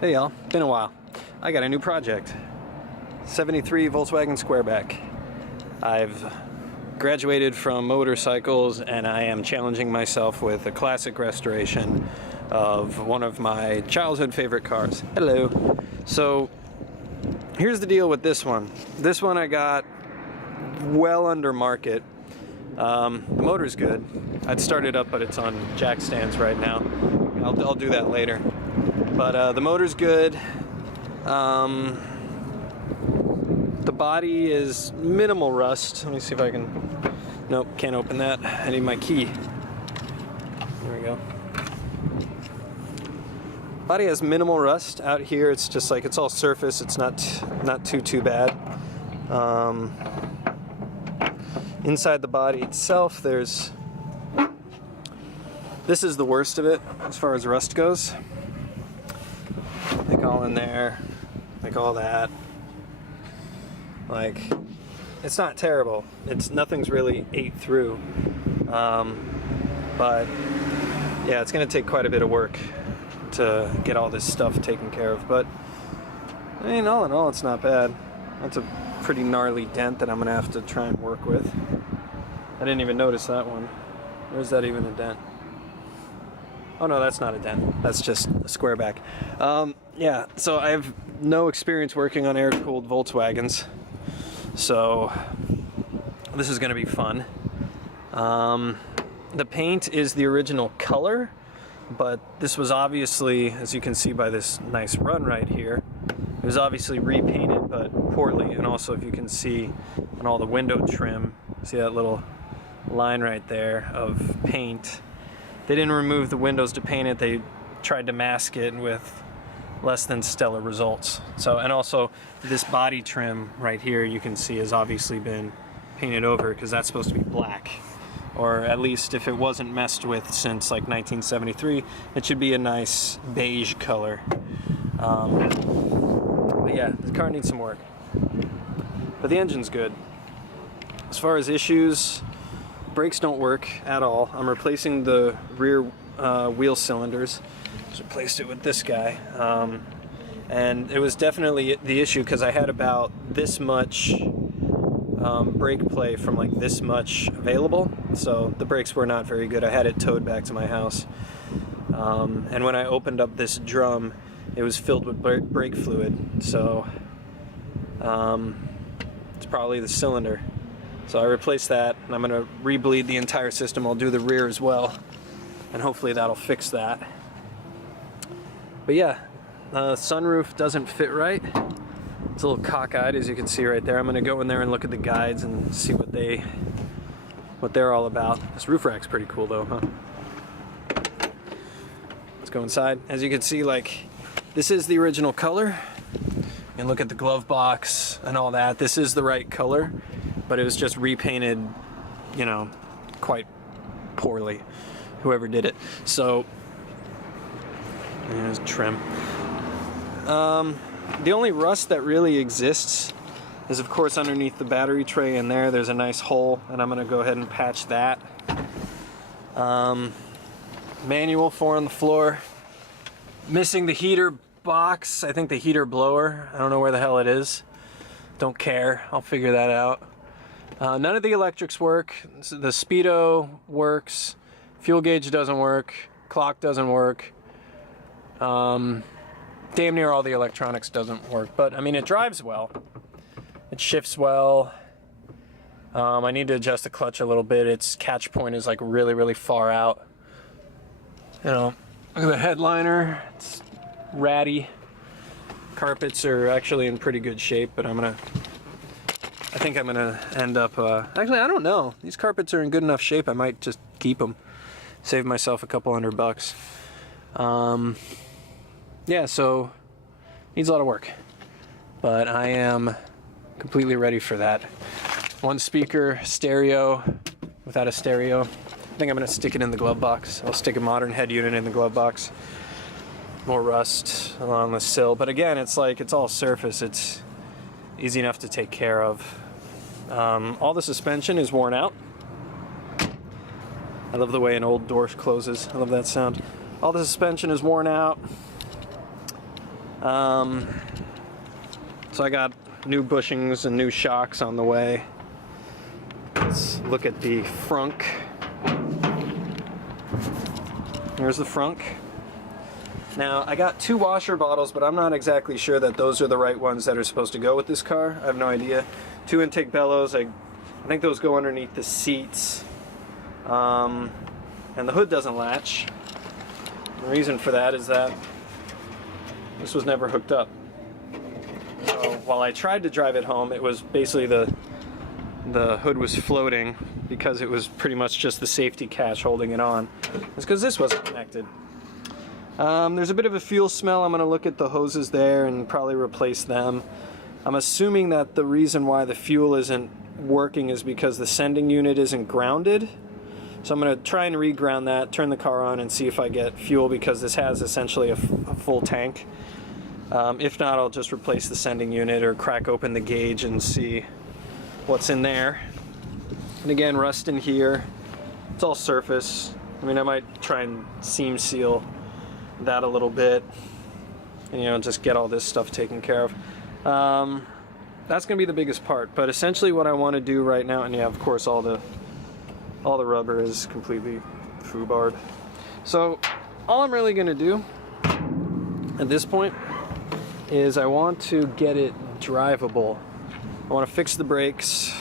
Hey y'all, been a while. I got a new project. 73 Volkswagen Squareback. I've graduated from motorcycles and I am challenging myself with a classic restoration of one of my childhood favorite cars. Hello. So here's the deal with this one. This one I got well under market. The motor's good. I'd start it up, but it's on jack stands right now. I'll do that later. But the motor's good. The body is minimal rust. Let me see if I can... Nope, can't open that. I need my key. There we go. Body has minimal rust. Out here it's just like, it's all surface. It's not too bad. Inside the body itself, there's... This is the worst of it as far as rust goes. Like all in there, like all that. Like, it's not terrible. Nothing's really ate through. But yeah, it's gonna take quite a bit of work to get all this stuff taken care of. But I mean, all in all, it's not bad. That's a pretty gnarly dent that I'm gonna have to try and work with. I didn't even notice that one. Where's that even a dent? Oh no, that's not a dent. That's just a squareback. Yeah, so I have no experience working on air-cooled Volkswagens. So this is gonna be fun. The paint is the original color, but this was obviously, as you can see by this nice run right here, it was obviously repainted, but poorly. And also, if you can see on all the window trim, see that little line right there of paint. They didn't remove the windows to paint it. They tried to mask it with less than stellar results. So, and also this body trim right here, you can see has obviously been painted over because that's supposed to be black. Or at least if it wasn't messed with since like 1973, it should be a nice beige color. But yeah, the car needs some work. But the engine's good. As far as issues, brakes don't work at all. I'm replacing the rear wheel cylinders. Just replaced it with this guy. And it was definitely the issue because I had about this much brake play from like this much available. So the brakes were not very good. I had it towed back to my house. And when I opened up this drum, it was filled with brake fluid. So it's probably the cylinder. So I replaced that, and I'm going to re-bleed the entire system. I'll do the rear as well, and hopefully that'll fix that. But yeah, sunroof doesn't fit right. It's a little cockeyed, as you can see right there. I'm going to go in there and look at the guides and see what they're all about. This roof rack's pretty cool though, huh? Let's go inside. As you can see, like, this is the original color. And look at the glove box and all that. This is the right color. But it was just repainted, you know, quite poorly, whoever did it. So, there's trim. The only rust that really exists is, of course, underneath the battery tray in there. There's a nice hole, and I'm going to go ahead and patch that. Manual 4 on the floor. Missing the heater box. I think the heater blower. I don't know where the hell it is. Don't care. I'll figure that out. None of the electrics work. The speedo works. Fuel gauge doesn't work. Clock doesn't work. Damn near all the electronics doesn't work. But I mean, it drives well. It shifts well. I need to adjust the clutch a little bit. Its catch point is like really, really far out. You know, look at the headliner. It's ratty. Carpets are actually in pretty good shape, but I think I'm gonna end up, actually I don't know. These carpets are in good enough shape, I might just keep them. Save myself a couple $100. Yeah, so, needs a lot of work. But I am completely ready for that. One speaker, stereo, without a stereo. I think I'm gonna stick it in the glove box. I'll stick a modern head unit in the glove box. More rust along the sill, but again, it's like, it's all surface. It's easy enough to take care of. All the suspension is worn out. I love the way an old door closes. I love that sound. All the suspension is worn out. So I got new bushings and new shocks on the way. Let's look at the frunk. Here's the frunk. Now, I got 2 washer bottles, but I'm not exactly sure that those are the right ones that are supposed to go with this car. I have no idea. 2 intake bellows. I think those go underneath the seats. And the hood doesn't latch. The reason for that is that this was never hooked up. So while I tried to drive it home, it was basically the hood was floating because it was pretty much just the safety catch holding it on. It's because this wasn't connected. There's a bit of a fuel smell. I'm going to look at the hoses there and probably replace them. I'm assuming that the reason why the fuel isn't working is because the sending unit isn't grounded. So I'm going to try and reground that, turn the car on, and see if I get fuel, because this has essentially a full tank. If not, I'll just replace the sending unit or crack open the gauge and see what's in there. And again, rust in here. It's all surface. I mean, I might try and seam seal that a little bit, and, you know, just get all this stuff taken care of. That's gonna be the biggest part. But essentially what I want to do right now, and yeah, of course all the rubber is completely foobarred. So all I'm really gonna do at this point is I want to get it drivable. I want to fix the brakes,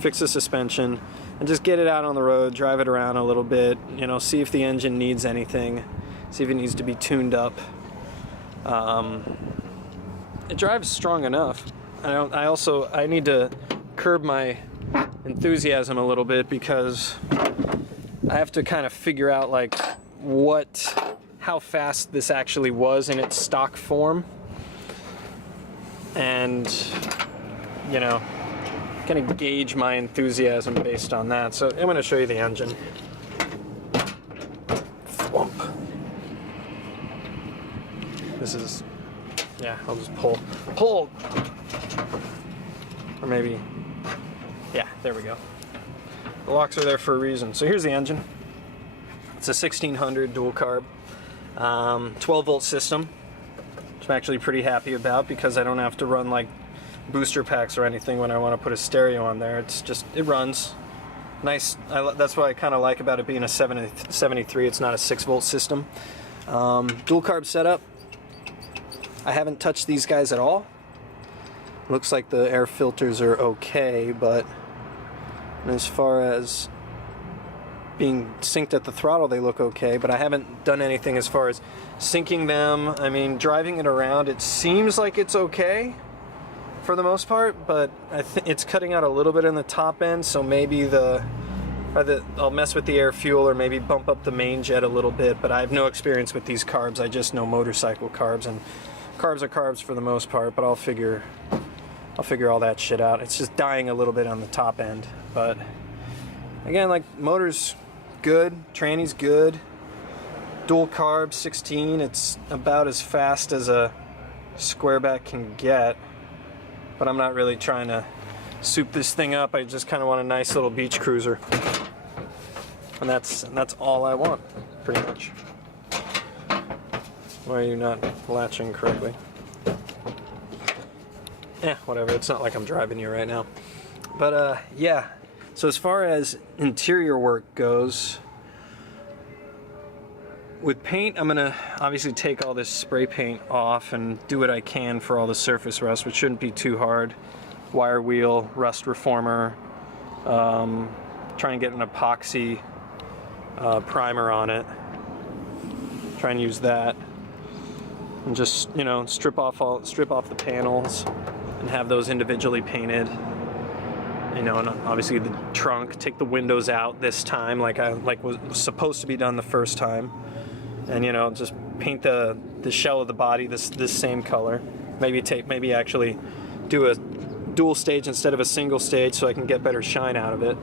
fix the suspension, and just get it out on the road, drive it around a little bit, you know, see if the engine needs anything, see if it needs to be tuned up. It drives strong enough. I need to curb my enthusiasm a little bit, because I have to kind of figure out like how fast this actually was in its stock form, and, you know, kind of gauge my enthusiasm based on that. So I'm going to show you the engine. Thwump. This is, yeah, I'll just pull, or maybe, yeah, there we go. The locks are there for a reason. So here's the engine. It's a 1600 dual carb, 12 volt system, which I'm actually pretty happy about, because I don't have to run like booster packs or anything when I want to put a stereo on there. It's just, it runs nice. That's what I kind of like about it being a 73. It's not a 6 volt system. Dual carb setup. I haven't touched these guys at all. Looks like the air filters are okay, but as far as being synced at the throttle, they look okay, but I haven't done anything as far as syncing them. I mean, driving it around, it seems like it's okay for the most part, but it's cutting out a little bit in the top end, so maybe I'll mess with the air fuel, or maybe bump up the main jet a little bit. But I have no experience with these carbs. I just know motorcycle carbs, and carbs are carbs for the most part, but I'll figure all that shit out. It's just dying a little bit on the top end, but again, like, motor's good, tranny's good, dual carb 16. It's about as fast as a Squareback can get, but I'm not really trying to soup this thing up. I just kind of want a nice little beach cruiser, and that's all I want, pretty much. Why are you not latching correctly? Yeah, whatever. It's not like I'm driving you right now. But yeah. So as far as interior work goes, with paint, I'm gonna obviously take all this spray paint off and do what I can for all the surface rust, which shouldn't be too hard. Wire wheel, rust reformer, try and get an epoxy primer on it. Try and use that, and just, you know, strip off the panels and have those individually painted. You know, and obviously the trunk, take the windows out this time, like was supposed to be done the first time, and, you know, just paint the shell of the body this same color. Maybe actually do a dual stage instead of a single stage, so I can get better shine out of it.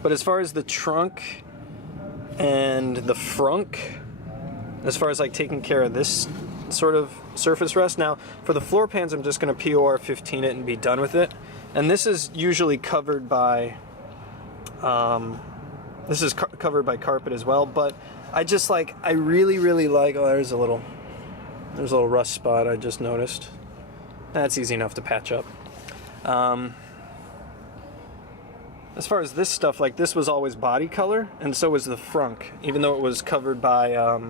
But as far as the trunk and the frunk, as far as like taking care of this sort of surface rust, now for the floor pans, I'm just going to POR 15 it and be done with it. And this is usually covered by covered by carpet as well, but I really like, oh, there's a little There's a little rust spot I just noticed. That's easy enough to patch up. As far as this stuff, like this was always body color, and so was the frunk, even though it was covered by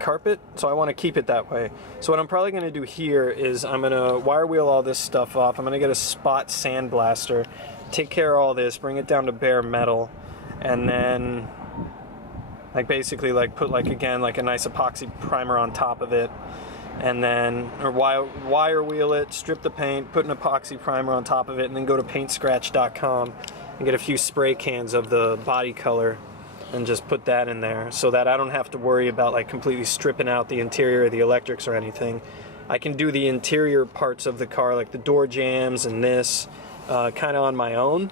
carpet, so I want to keep it that way. So what I'm probably going to do here is I'm going to wire wheel all this stuff off. I'm going to get a spot sandblaster, take care of all this, bring it down to bare metal, and then like basically like put like again like a nice epoxy primer on top of it, and then or wire wheel it, strip the paint, put an epoxy primer on top of it, and then go to paintscratch.com and get a few spray cans of the body color and just put that in there so that I don't have to worry about like completely stripping out the interior or the electrics or anything. I can do the interior parts of the car like the door jambs and this kind of on my own,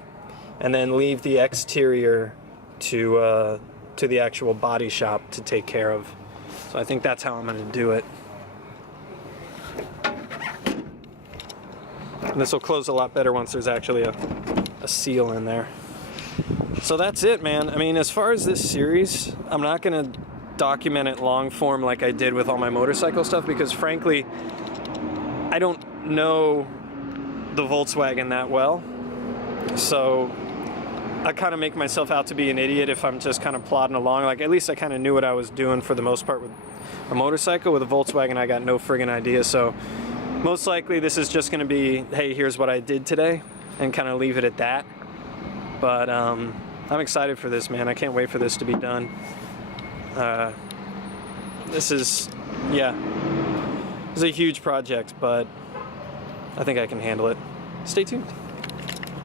and then leave the exterior to the actual body shop to take care of. So I think that's how I'm going to do it. And this will close a lot better once there's actually a seal in there. So that's it, man. I mean, as far as this series, I'm not going to document it long form like I did with all my motorcycle stuff because frankly, I don't know the Volkswagen that well. So I kind of make myself out to be an idiot if I'm just kind of plodding along. Like, at least I kind of knew what I was doing for the most part with a motorcycle. With a Volkswagen, I got no friggin' idea. So most likely this is just going to be, hey, here's what I did today, and kind of leave it at that. But I'm excited for this, man. I can't wait for this to be done. This is a huge project, but I think I can handle it. Stay tuned.